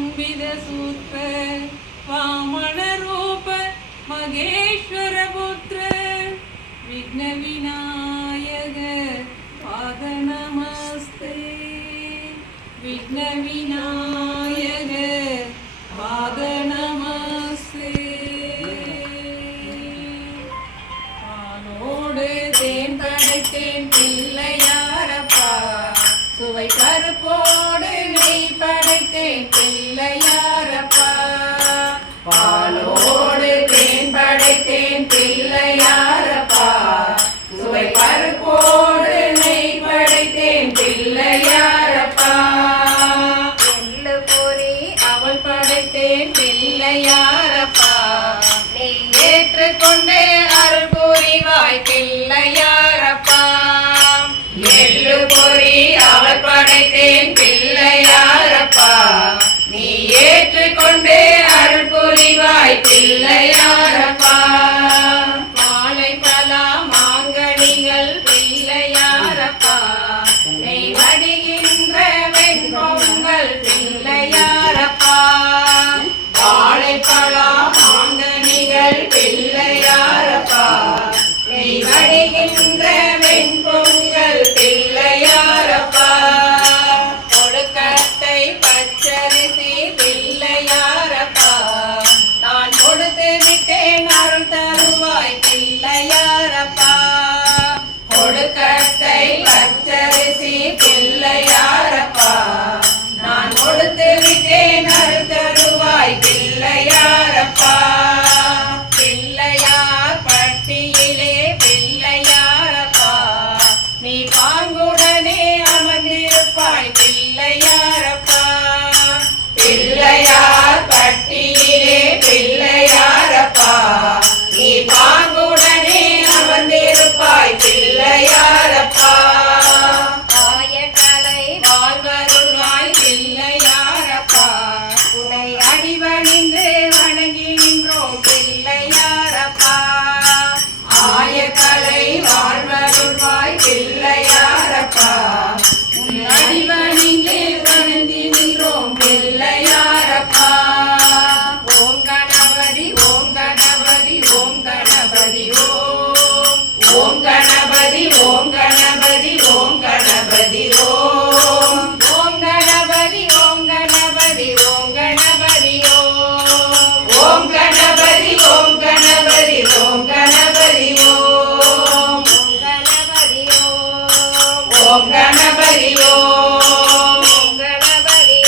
संविद सूत्र वामन रूप महेश्वर पुत्र विघ्न विनायक पाद नमस्ते विघ्न विनायक पाद नमस्ते பாலோடு தேன் படைத்தேன் பிள்ளையாரப்பா சுவை பருப்போடு நெய் படைத்தேன் பிள்ளையாரப்பா பாலோடு தேன் படைத்தேன் பிள்ளையாரப்பா சுவை பருப்போடு நெய் படைத்தேன் பிள்ளையாரப்பா எள்ளு பொறி அவள் படைத்தேன் பிள்ளையாரப்பா நீ ஏற்றுக்கொண்டே அருள் புரிவாய் பிள்ளையாரப்பா எள்ளு பொறி அவள் படைத்தேன் பிள்ளையாரப்பா நீ ஏற்றுக்கொண்டே அருள் புரிவாய் பிள்ளையாரப்பா மாலை பலா மாங்கனிகள் பிள்ளையாரப்பா நெய் வடிகின்ற வெண்பொங்கல் பிள்ளையாரப்பா மாலை பலா மாங்கனிகள் பிள்ளையாரப்பா நெய் வடிகின்ற வெண்பொங்கல் பிள்ளையாரப்பா கொழுக்கட்டை பச்சரிசி பிள்ளையாரப்பா நான் கொடுத்து விட்டேன் அருள் தருவாய் பிள்ளையாரப்பா கொழுக்கட்டை பச்சரிசி பிள்ளையாரப்பா நான் கொடுத்து விட்டேன் அருள் தருவாய் பிள்ளையாரப்பா பிள்ளையார் பட்டியிலே பிள்ளையாரப்பா நீ பாங்குடனே அமர்ந்திருப்பாய் பிள்ளையாரப்பா பிள்ளையார் பட்டியிலே பிள்ளையாரப்பா நீ பாங்குடனே அமர்ந்திருப்பாய் பிள்ளையாரப்பா ஆயக்கலை வாழ்வருள்வாய் பிள்ளையாரப்பா உன்னை அடிபணிந்து வணங்கி நின்றோம் பிள்ளையாரப்பா ஆயக்கலை வாழ்வருள்வாய் பிள்ளையாரப்பா உன்னை அடிபணிந்து வணங்கி நின்றோம் பிள்ளையாரப்பா ஓம் கணபதி ஓம் கணபதி ஓம் கணபதி ஓம் கணபதி ஓம் கணபதி ஓம் கணபதி ஓம் கணபதி ஓம் கணபதி ஓம் கணபதி ஓம் கணபதி ஓம் கணபதி ஓம் கணபதி ஓம் கணபதி ஓம் கணபதி ஓம் கணபதி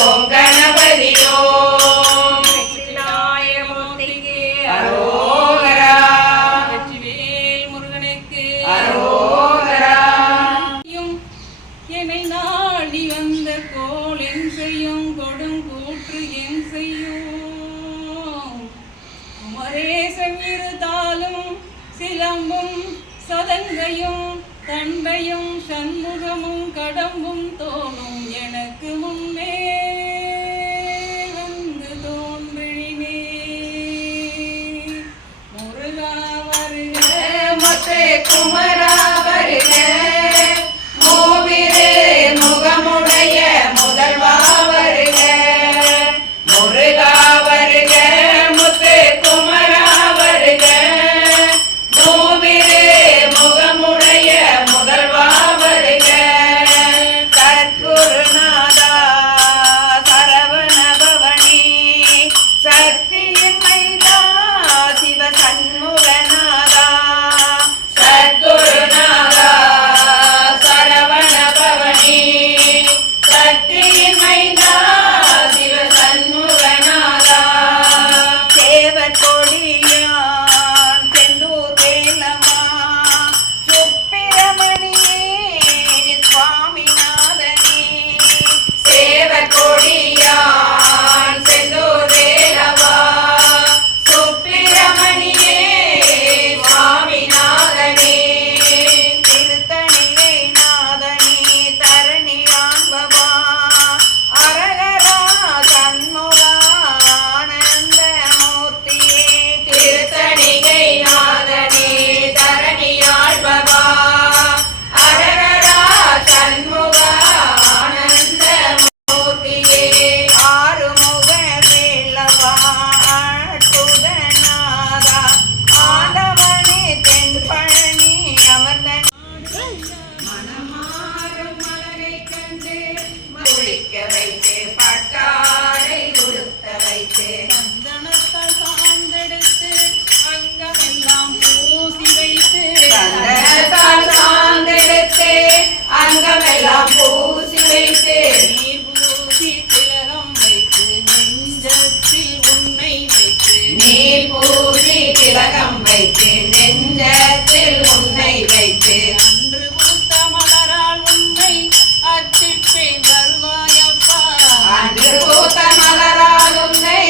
ஓம் கணபதி ஓம் விநாயகமூர்த்திக்கு அரோகரா வெற்றிவேல் முருகனுக்கு அரோகரா என்னை நாடி வந்த கோள் என் செய்யும் கொடுங்கூற்று என் செய்யும் குமரேசன் இருந்தாலும் சிலம்பும் சதங்கையும் தண்டையும் சண்முகமும் கடம்பும் தோணும் எனக்கு முன்னே வந்து தோன்றினே முருகா வருக மொத்தே குமரா வருக மூவிரே முகமுடைய முதல்வா வருக முருகா வருக முத்தே குமரா வருக மூவிரே முகமுடைய முதல்வா வருக சத்குருநாதா சரவண பவனி சக்தியின் மைந்தா சிவ சண்முகநாதா சத்குரு நீர் பூசி திலகம் வைத்து நெஞ்சத்தில் உன்னை வைத்து அன்று பூத்த மலரால் உன்னை அர்ச்சிப்பேன் வருவாயப்பா. அன்று பூத்த மலரால் உன்னை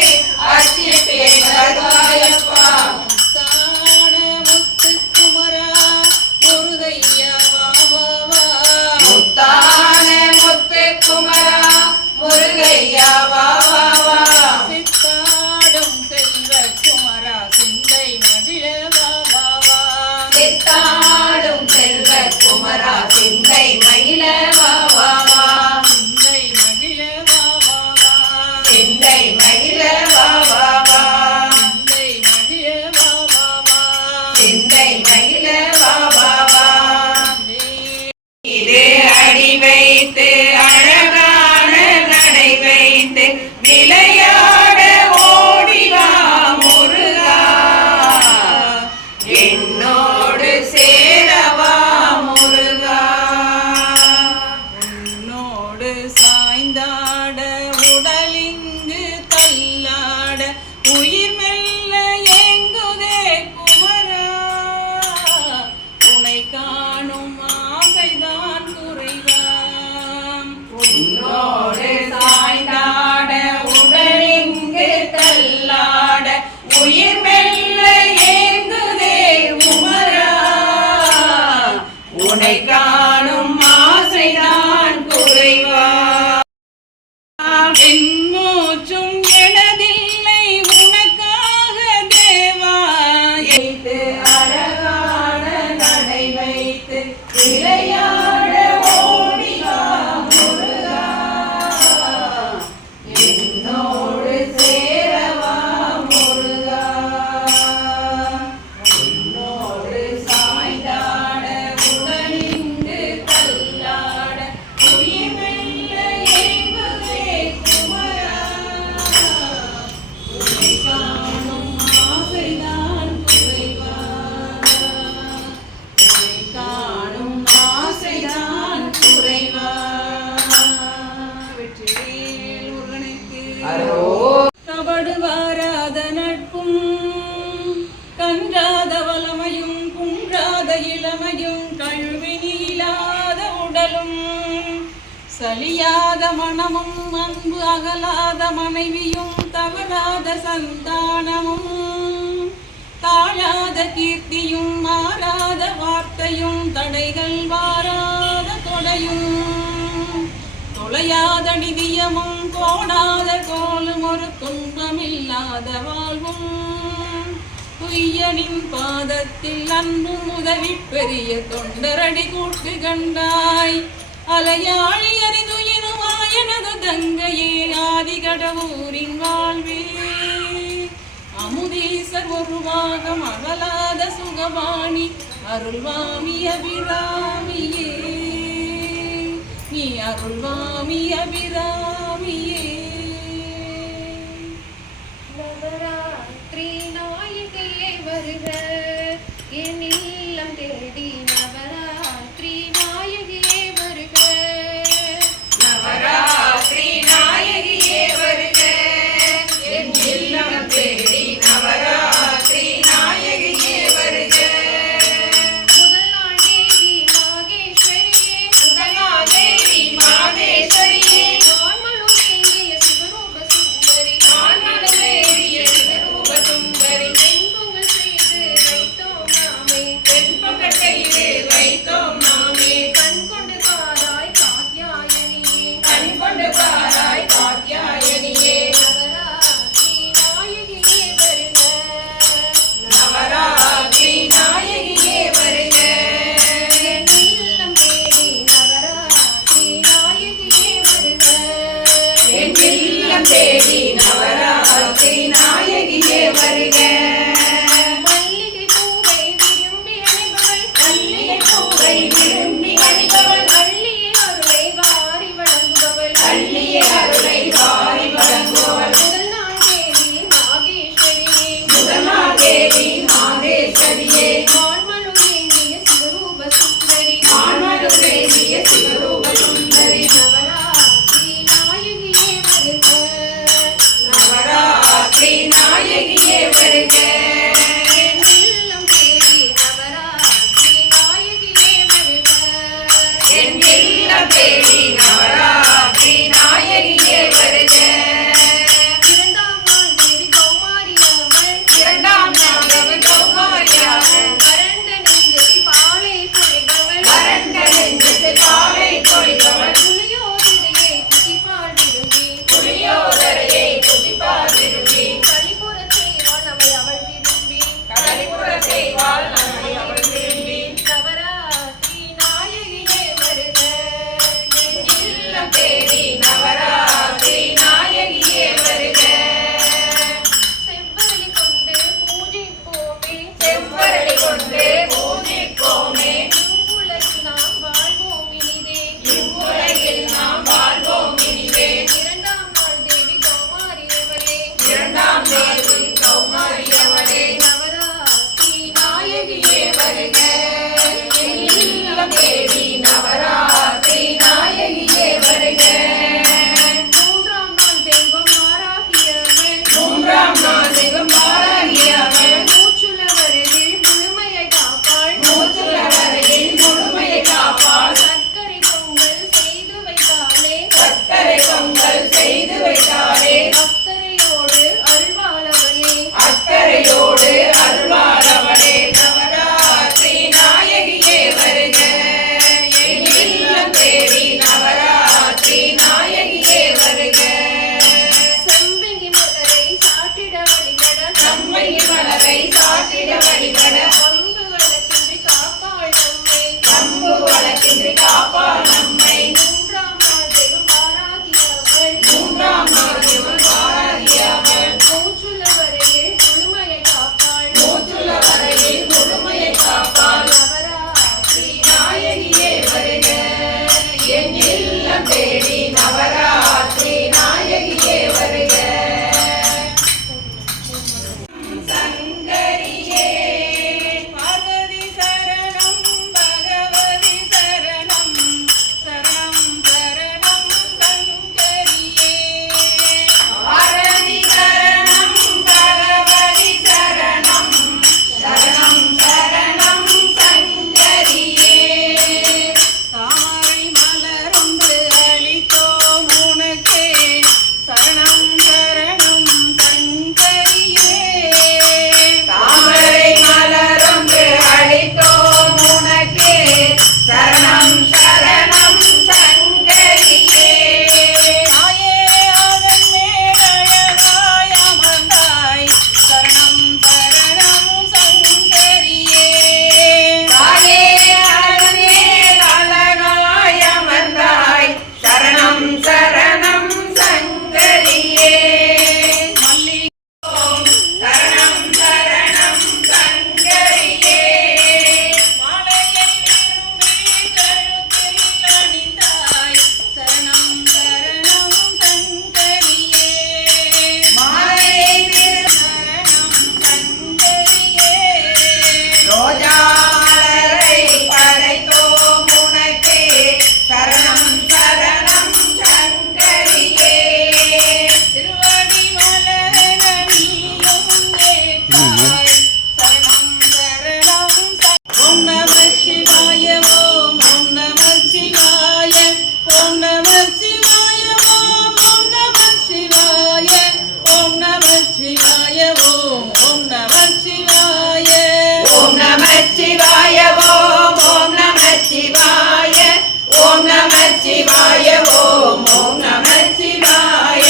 அர்ச்சிப்பேன் வருவாயப்பா. முத்தான முத்துக்குமரா முருகையா வா வா வா. முத்தான முத்துக்குமரா முருகையா வா வா வா. சித்தாடும் செல்வக்குமரா சிந்தை மகிழ வா வா வா. சித்தாடும் செல்வக்குமரா சிந்தை மகிழ வா வா வா. சிந்தை மகிழ வா வா வா. சிந்தை மகிழ வா வா வா. சிந்தை மகிழ வா வா வா. சிந்தை மகிழ வா வா வா. இது அடி வைத்து அழகான நடை வைத்து விளையாட ஓடிவா முருகா. என்னோடு சேரவா முருகா. உன்னோடு சாய்ந்தாட உடலிங்கு தள்ளாட உயிர் மெல்ல ஏங்குதே குமரா. உனை காணும் ஆசைதான் குறைவாம். உன்னோடு சாய்ந்தாட உடலிங்கு தள்ளாட உயிர் மெல்ல ஏங்குதே குமரா. உனை காணும் ஆசைதான் குறைவா. என் மூச்சும் எனதில்லை உனக்காக தேவா. வைத்து அழகான நடை வைத்து விளையாட ஓடிவா முருகா. என்னோடு சேரவா முருகா. உன்னோடு சாய்ந்தாட உடலிங்கு தள்ளாட உயிர் மெல்ல ஏங்குதே குமரா. உன்னை காணும் ஆசைதான் குறைவா. உனை காணும் ஆசைதான் குறைவா. வெற்றிவேல் முருகனுக்கு கபடு வாராத நட்பும் கன்றாத வளமையும் குன்றாத இளமையும் கழுவினியில்லாத உடலும் சலியாத மனமும் அன்பு அகலாத மனைவியும் தவறாத சந்தானமும் தாழாத கீர்த்தியும் மாறாத வார்த்தையும் தடைகள் வாராத தொடையும் தொலையாத நிதியமும் கோடாத கோலும் ஒரு துன்பமில்லாத வாழ்வும் துய்யனின் பாதத்தில் அன்பும் உதவி பெரிய தொண்டரடி கூட்டு கண்டாய். அலையாழி அறிதுயினுமாய் எனது தங்கையே ஆதி கடவுரின் வாழ்வே. அமுதீசர் ஒருவாகம் அகலாத சுகவாணி அருள்வாமி அபிராமியே. நீ அருள்வாமி அபிராமியே. நவராத்திரி நாயகியே வருக என் இல்லம் தேடி. நவராத்திரி நாயகியே வருக. நவராத்திரி நாயகியே வருக என் இல்லம் தேடி. நவராத்திரி நாயகியே வருக. முதல் நாள் தேவி நாகேஸ்வரியே. முதல் நாள் தேவி மாதேஸ்வரியே. நான்மலு ஏந்திய சிவரூப சுந்தரி. நான்மலு ஏந்திய சிவரூப சுந்தரி. வெண்பொங்கல் செய்து வைத்தோம் நாமே. வெண்பொங்கல் செய்து வைத்தோம் நாமே. கண் கொண்டு பாராய் காத்யாயனியே. கண் கொண்டு பாராய் காத்யாயனியே. நவராத்திரி நாயகியே வருக. நவராத்திரி நாயகியே வருக. என் இல்லம் தேடி. நவராத்திரி நாயகியே வருக. என் இல்லம் தேடி. நவராத்திரி நாயகியே வருக. மல்லிகை பூவை விரும்பி அணிபவள். மல்லிகை பூவை விரும்பி அணிபவள். அள்ளியே அருளை வாரி வழங்குபவள். அள்ளியே அருளை வாரி வழங்குபவள். முதல் நாள் தேவி நாகேஸ்வரியே. முதல் நாள் தேவி மாதேஸ்வரியே. நான்மலு ஏந்திய சிவரூப சுந்தரி. நான்மலு ஏந்திய சிவரூப சுந்தரி. நவராத்திரி நாயகியே வருக. நவராத்திரி நாயகியே வருக என் இல்லம் தேடி நவராத்திரி நாயகியே வருக என் இல்லம் தேடி நவராத்திரி நாயகியே வருக இரண்டாம் நாள் தேவி கௌமாரி அவள் இரண்டாம் நாள் தேவி கௌமாரி அவள் வறண்ட நெஞ்சத்தில் பாலை பொழிபவள் வறண்ட நெஞ்சத்தில் பாலை பொழிபவள் புளியோதரையை குடிப்பால் விரும்பி புளியோதரையை குடிப்பால் விரும்பி களிப்புறச் செய்வாள் நம்மை அவள் விரும்பி களிப்புற செய்வாள் நம்மை அவள் விரும்பி நவராத்திரி நாயகியே வருக என் இல்லம் தேடி நவராத்திரி நாயகியே வருக செவ்வரளி கொண்டு பூஜிப்போமே செவ்வரளி கொண்டு பூஜிப்போமே இவ்வுலகில் நாம் வாழ்வோம் இனிதே இவ்வுலகில் நாம் வாழ்வோம் இனிதே இரண்டாம் நாள் தேவி கௌமாரியவளே இரண்டாம் தேதி கௌமாரியவளே நவராத்திரி நாயகியே வருக என் இல்லம் தேடி நவராத்திரி நாயகியே வருக மூன்றாம் நாள் தெய்வம் மாறாகியவள் மூன்றாம் நாள் தெய்வம் மாறாகியவள் மூச்சுள்ள வரையில் முழுமையை காப்பாள் மூச்சுள்ள வரையில் முழுமையை காப்பாள் சர்க்கரை பொங்கல் செய்து வைத்தாளே சர்க்கரை பொங்கல் செய்து வைத்தாளே அக்கறையோடு அருள்வாளவளே அக்கறையோடு அருள்வாளவளே நவராத்திரி நாயகியே வருக என் இல்லம் தேடி நவராத்திரி நாயகியே வருக செம்பங்கி மலரை சாட்டிட வழிபட நம்மை மலரை சாட்டிட வழிபட அம்பு வழக்கின்றி காப்பாள் நம்மை நம்பு வழக்கின்றி காப்பாள் நம்மை மூன்றாம் நாள் தெய்வம் மாறாகியவள் மூன்றாம் நாள் இவள் மாறாகியவள் மூச்சுள்ள வரையில் முழுமையை காப்பாள் மூச்சுள்ள வரையில் முழுமையை காப்பாள் நவராத்திரி நாயகியே வருக என் இல்லம் தேடி நவராத்திரி நாயகியே வருக சங்கரியே பார்வதி சரணம் பகவதி சரணம் சரணம் சரணம் சங்கரியே பாரதி சரணம் பகவதி சரணம் சரணம் சரணம் சங்கரியே தாமரை மலரொன்று அளித்தோம் உனக்கே சரணம் சரணம் சங்கரியே தாமரை மலரொன்று அளித்தோம் உனக்கே சரணம் சரணம் சங்கரியே தாயே அதன் மேலழகாய் அமர்ந்தாய் சரணம் சரணம் சங்கரியே தாயே அருளேல் அழகாய் அமர்ந்தாய் சரணம் சரணம் சங்கரியே மல்லிகோம் சரணம் சரணம் சங்கரியே மாலையை விரும்பி கழுத்தில் அணிந்தாய் சரணம் சரணம் சங்கரியே மாலையை சரணம் சங்கரியே ரோஜா மலரை படைத்தோம் உனக்கே சரணம் சரணம் சங்கரியே திருவடி மலரென நீயும் ஏற்றாய் சரணம் சரணம் ஓம் நம சிவாய ஓம் நம சிவாய ஓம் நம சிவாய ஓம் நம சிவாய ஓம் நம சிவாய ஓம் நம சிவாய ஓம் நம சிவாய ஓம் நம சிவாய ஓம் நம சிவாய ஓம் நம சிவாய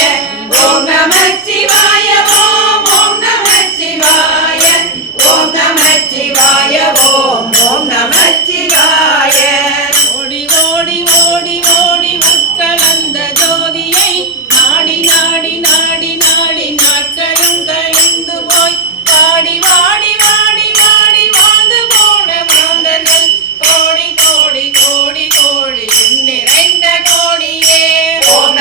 ஓம் நம சிவாய ஓம் நம சிவாய ஓம் நம சிவாய ஓம் நம சிவாய ஓடி ஓடி ஓடி ஓடி உட்கலந்த ஜோதியை நாடி நாடி நாடி நாடி நாட்களும் கழிந்து போய் பாடி வாடி வாடி வாடி வாழ்ந்து போன மாந்தர்கள் கோடி கோடி கோடி கோடி நிறைந்த கோடியே ஓம்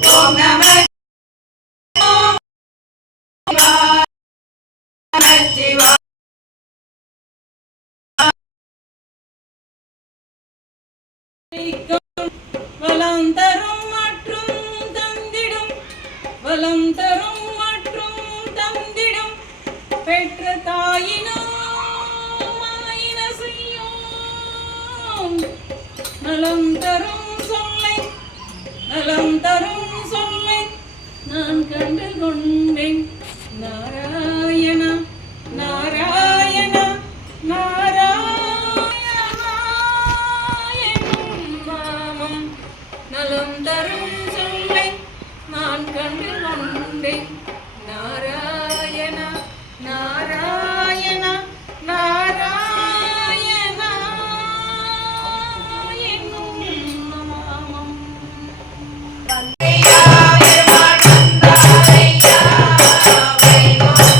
ஓம் நம சிவாய. வளம் தரும் மற்றும் தந்திடும் வளம் தரும் மற்றும் தந்திடும் பெற்ற தாயினும் ஆயின செய்யும் நலம் தரும் சொல்லை நலம் தரும் சொல்லை நான் கண்டு கொண்டேன் நாராயணா நாராயணா நாராயணா என்னும் நாமம் நலம் தரும் சொல்லை நான் கண்டு கொண்டேன் நாராயணா நாராயணா நாராயணா என்னும் நாமம். வந்தையா பெருமாள் வந்தாரையா வைகுண்டா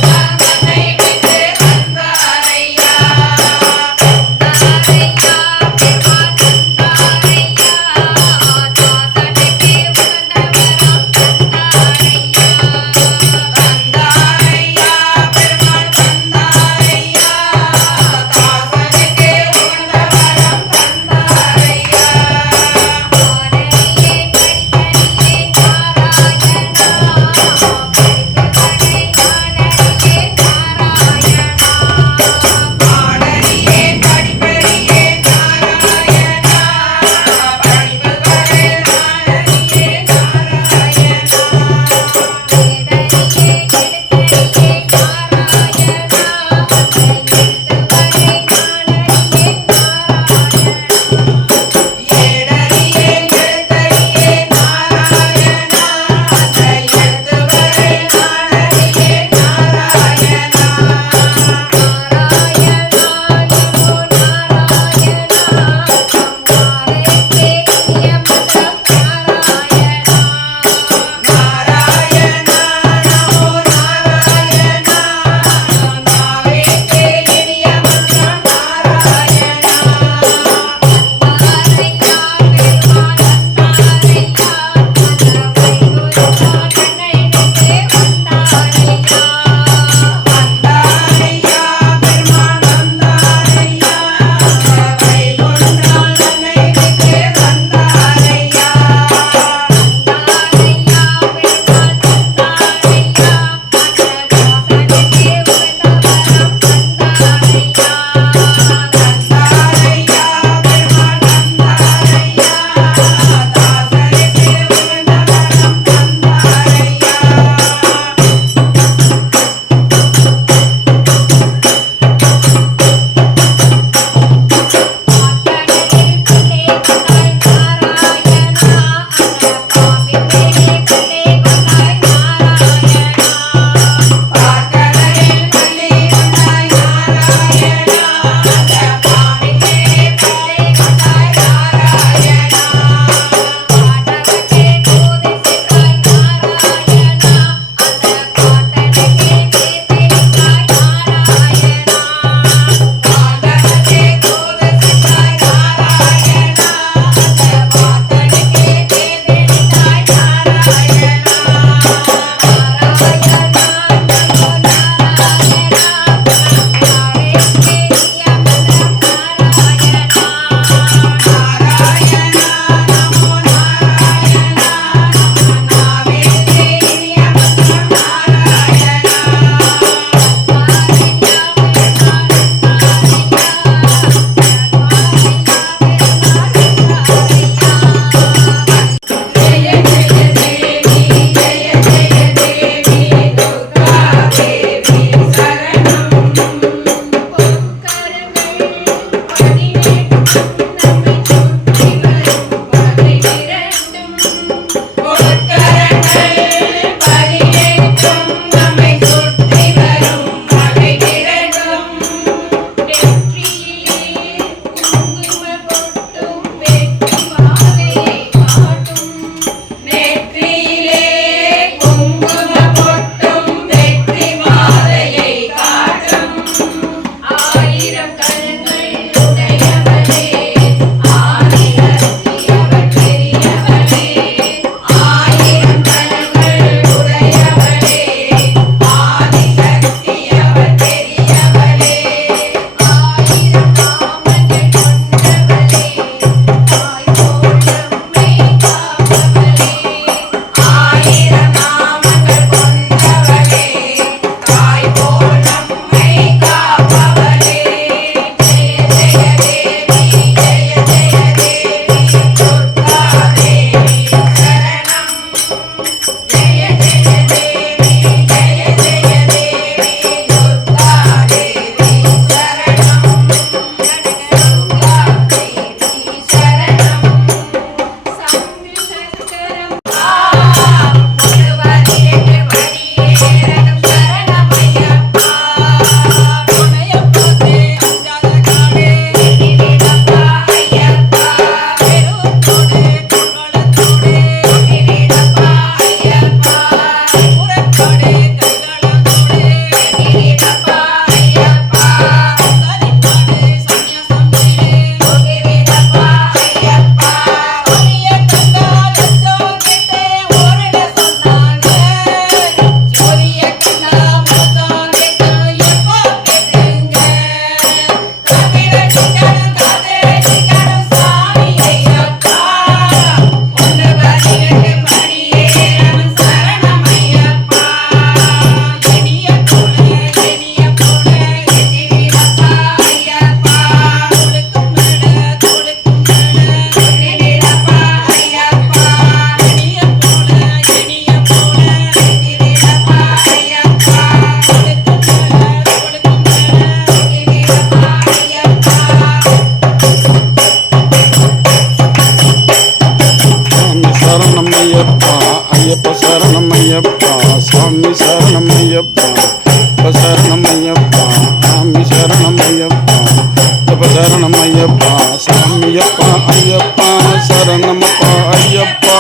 சாமியப்பா ஐயப்பா சரணமப்பா ஐயப்பா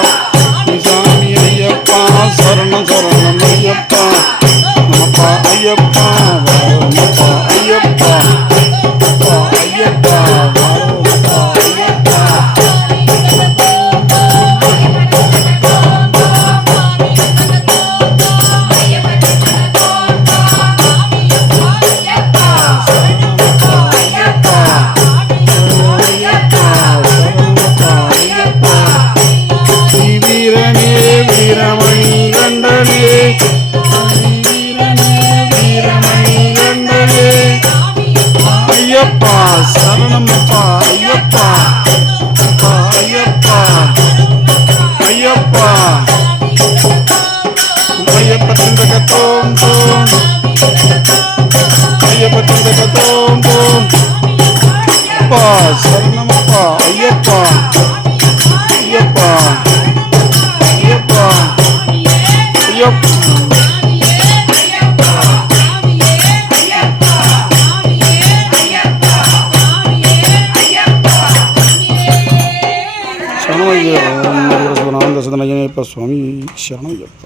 சாமி ஐயப்பா சரணம் சரணம் ஐயப்பா நமப்பா ஐயப்பா வரமப்பா ஐயப்பா ஐயப்பா வரமப்பா ஐயப்பா வீரனே வீரமணி கண்டனே வீரனே வீரமணி கண்டனே ஐயப்பா சரணமப்பா ஐயப்பா ஐயப்பா ஐயப்பா ஐயப்ப திண்டக தோம் தோம் ஐயப்ப திண்டக தோம் தோம் அப்பா சரணமப்பா ஐயப்பா ஐயப்பா ஐயப்பா ஐயப்பா ಶರಣಯ್ಯ ಸದನಯ್ಯಪ್ಪ ಸ್ವಾಮಿ ಶರಣಯ್ಯಪ್ಪ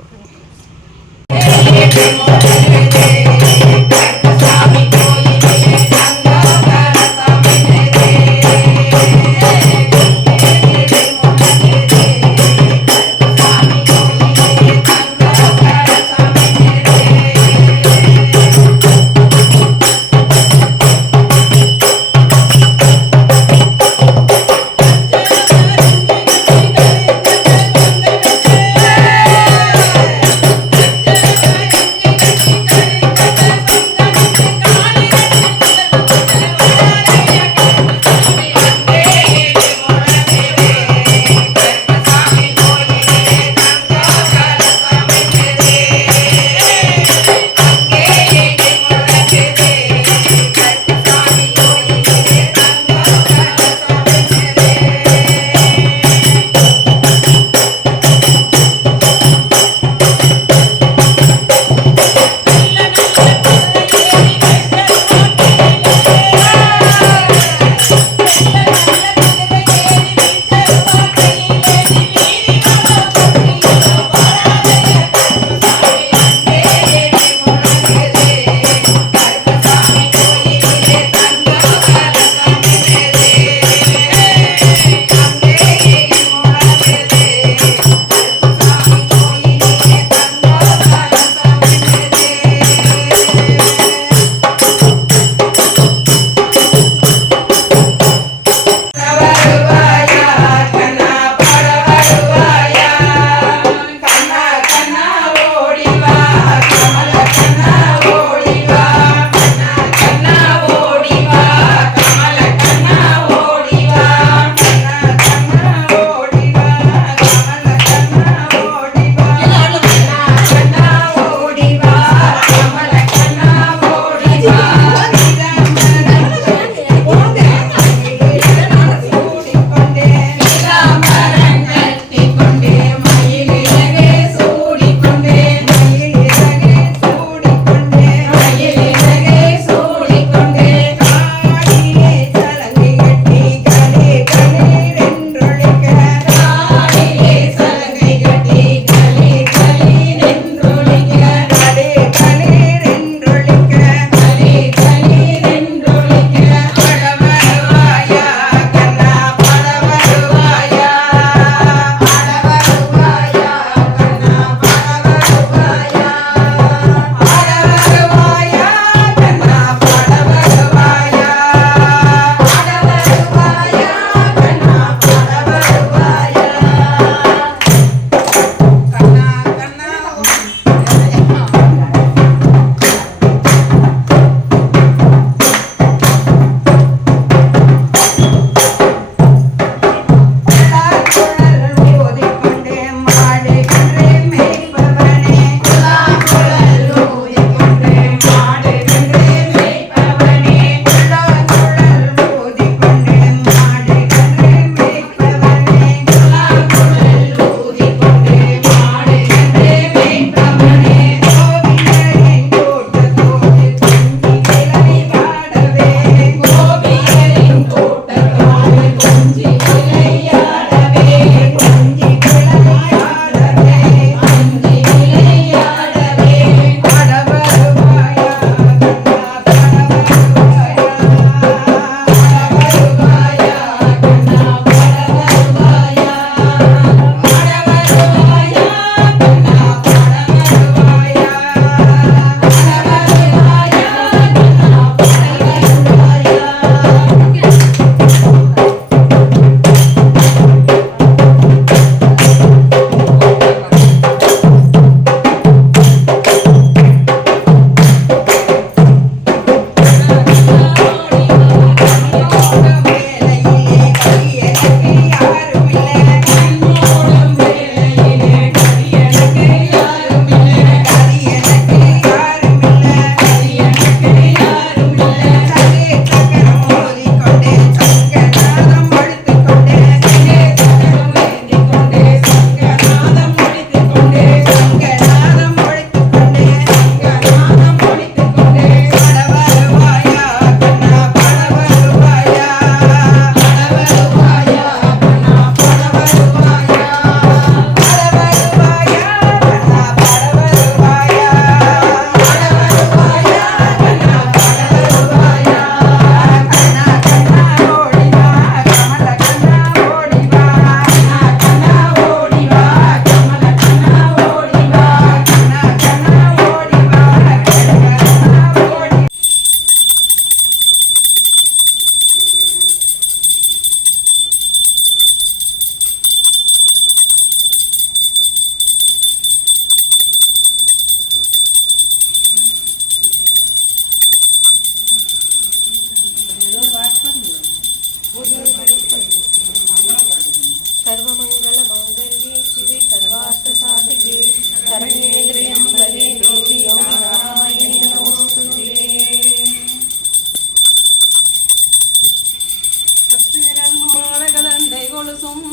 கொலுசும்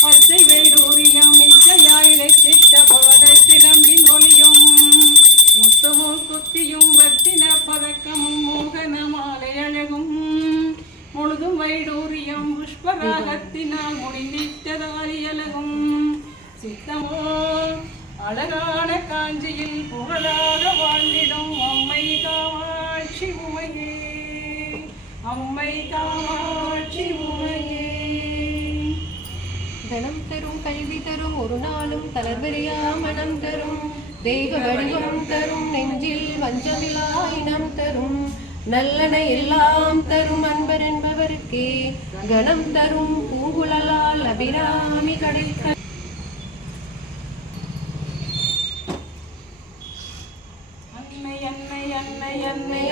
பச்சை வேடூரியம் நிச்சயாய் இழைத்திட்ட பாத சிலம்பின் ஒளியும் முத்துமுள் குத்தியும் ரத்தின பதக்கமும் மோகன மாலை அழகும் முழுதும் வைடூரியம் புஷ்பராகத்தினால் முடிந்திட்டதாலி அழகும் சித்தமோ அழகான காஞ்சியில் புகழாக வாழ்ந்திடும் அம்மை காமாட்சி உமையே அம்மை காமாட்சி உமையே. தனம் தரும் கல்வி தரும் ஒரு நாளும் தளர்வெளியா மனம் தரும் தெய்வ வடிவம் தரும் நெஞ்சில் வஞ்சமில்லா இனம் தரும் நல்லன எல்லாம் தரும் அன்பர் என்பவருக்கே கணம் தரும் பூங்குழலால் அபிராமி கிடைக்க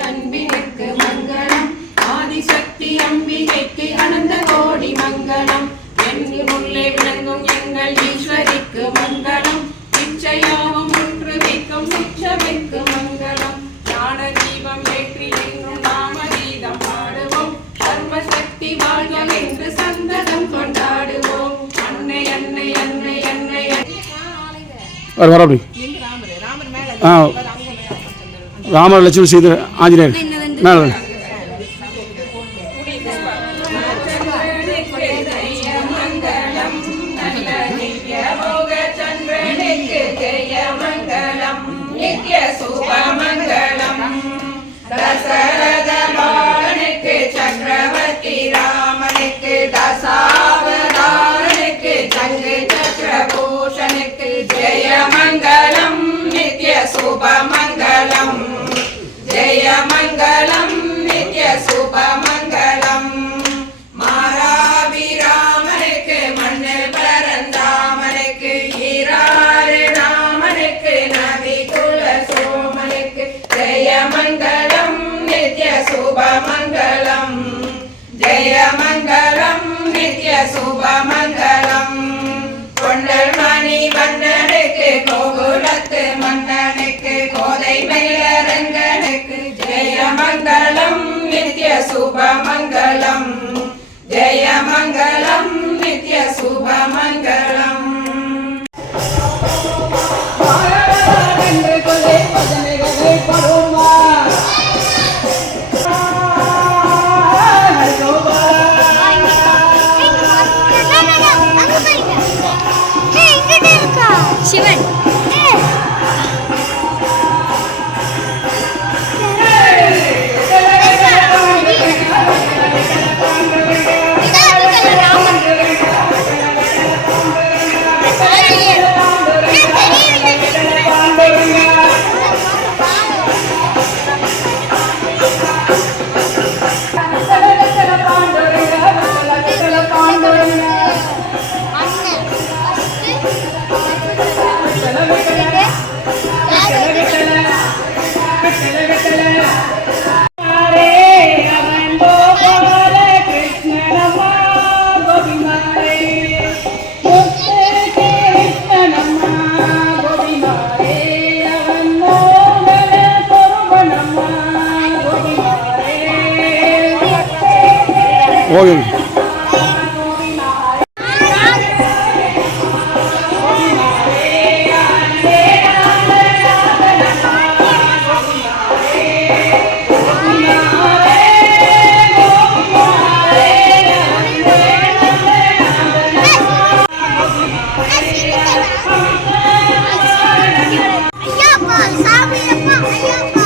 அன்பினுக்கு மங்களம் ஆதிசக்தி அம்பிகைக்கு அனந்த கோடி மங்களம் எங்கும் உள்ளே விளங்கும் எங்கள் ஈஸ்வரிக்கு மங்களம் நிச்சயாவும் ஒன்று வைக்கும் நிச்சமைக்கு மங்களம் ஞான தீபம் ஏற்றி என்றும் நாம கீதம் பாடுவோம் சர்வசக்தி வாழ்க என்று சந்ததம் கொண்டாடுவோம் அன்னை அன்னை அன்னை அன்னை வர அப்படி ஆ ராமர் லட்சுமி சீதை ஆஞ்சநேயர் மேலே நித்ய சுபமங்கலம் தசரத பாலனுக்கு சக்கரவர்த்தி ராமனுக்கு தசாவதாரனுக்கு சங்கு சக்கரபூஷனுக்கு ஜெயமங்கலம் நித்ய சுபமங்கலம் ஜெயமங்கலம் நித்ய சுபமங்கலம் மாராபிராமனுக்கு மண்ணில் பரந்தாமனுக்கு ஈராறு ராமனுக்கு நபி குல சோமனுக்கு ஜெயமங்கலம் நித்ய சுபமங்கலம் ஜெயமங்கலம் நித்ய சுபமங்கலம் கொண்டல் மணி வண்ணனுக்கு கோகுலத்து மன்னனுக்கு கோதை மயிலரங்கனுக்கு ஜெயமங்கலம் நித்ய சுபமங்கலம் ஜெயமங்கலம் நித்ய சுபமங்கலம். சிவன் ஓகே ஐயாப்பா சாமியப்பா ஐயாப்பா